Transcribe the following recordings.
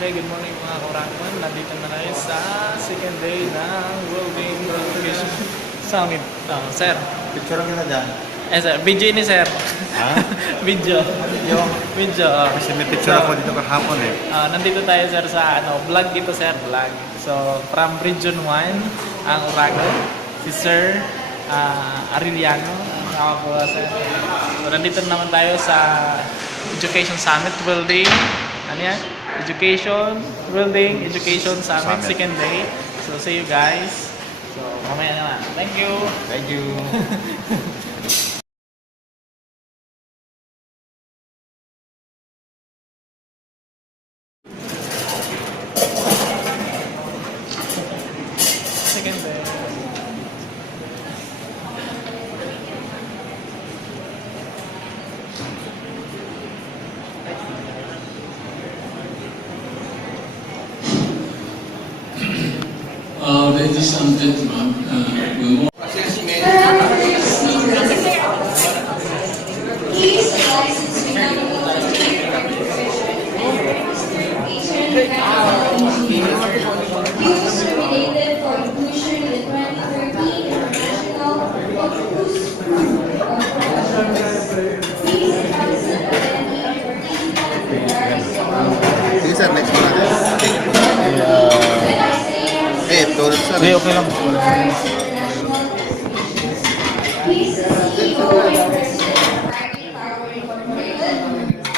Okay, good morning mga Kurakman. Nandito na tayo sa second day ng Welding Qualification Summit. Sir. Picture kita dyan. Sir, video ini sir. Ha? Video. Video. Kasi may picture ako dito kahapon eh. Nandito tayo sir sa vlog dito sir, vlog. So, from Region 1, ang Uragon, si Sir Ariliano. Ako po sir. So, nandito naman tayo sa Education Summit Welding. Ano yan? Education Summit, second day. So, see you guys. So, mamaya naman. Thank you. Thank you. Second day. Ladies and gentlemen, good morning. Use related for inclusion in the 2013 International Focus Please absent any participant regarding Sige sir, next one natin. when I say Tulad sir. Okay, okay lang. please see your representative Private Power Incorporated.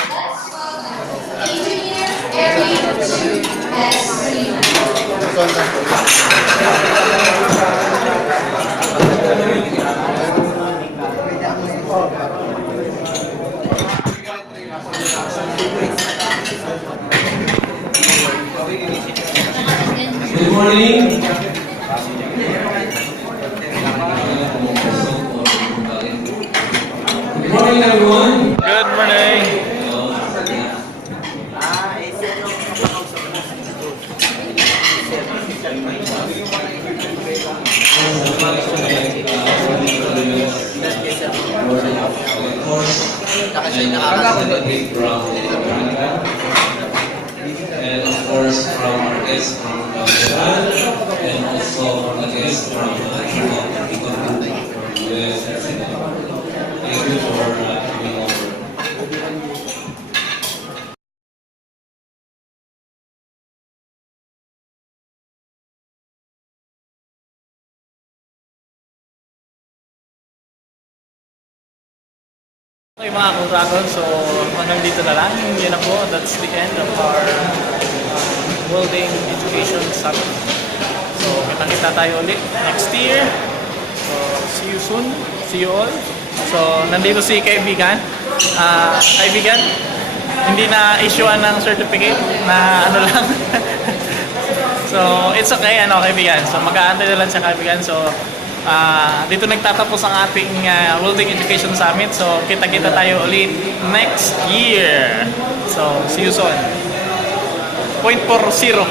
Let's welcome Engineer Eric S. Good morning. Good morning, everyone. Good morning. And of course from our guests from Japan and also from the guests from US. Thank you for coming over. Okay mga Kurakon, so hanggang dito na lang. Yun na po, that's the end of our Welding Education Summit. So kita-kita tayo ulit next year. So see you soon, see you all. So nandito si kaibigan. Kaibigan, hindi na issuean ng certificate na ano lang. So it's okay, kaibigan. So mag-aantay na lang siya kaibigan. So dito nagtatapos ang ating Welding Education Summit. So, kita-kita tayo ulit next year. So, see you soon. 0.40.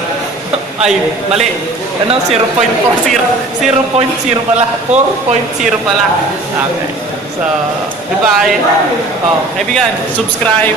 Ay, mali. 0.40. 0.0 pala. 4.0 pala. Okay. So, goodbye. Kaibigan, subscribe.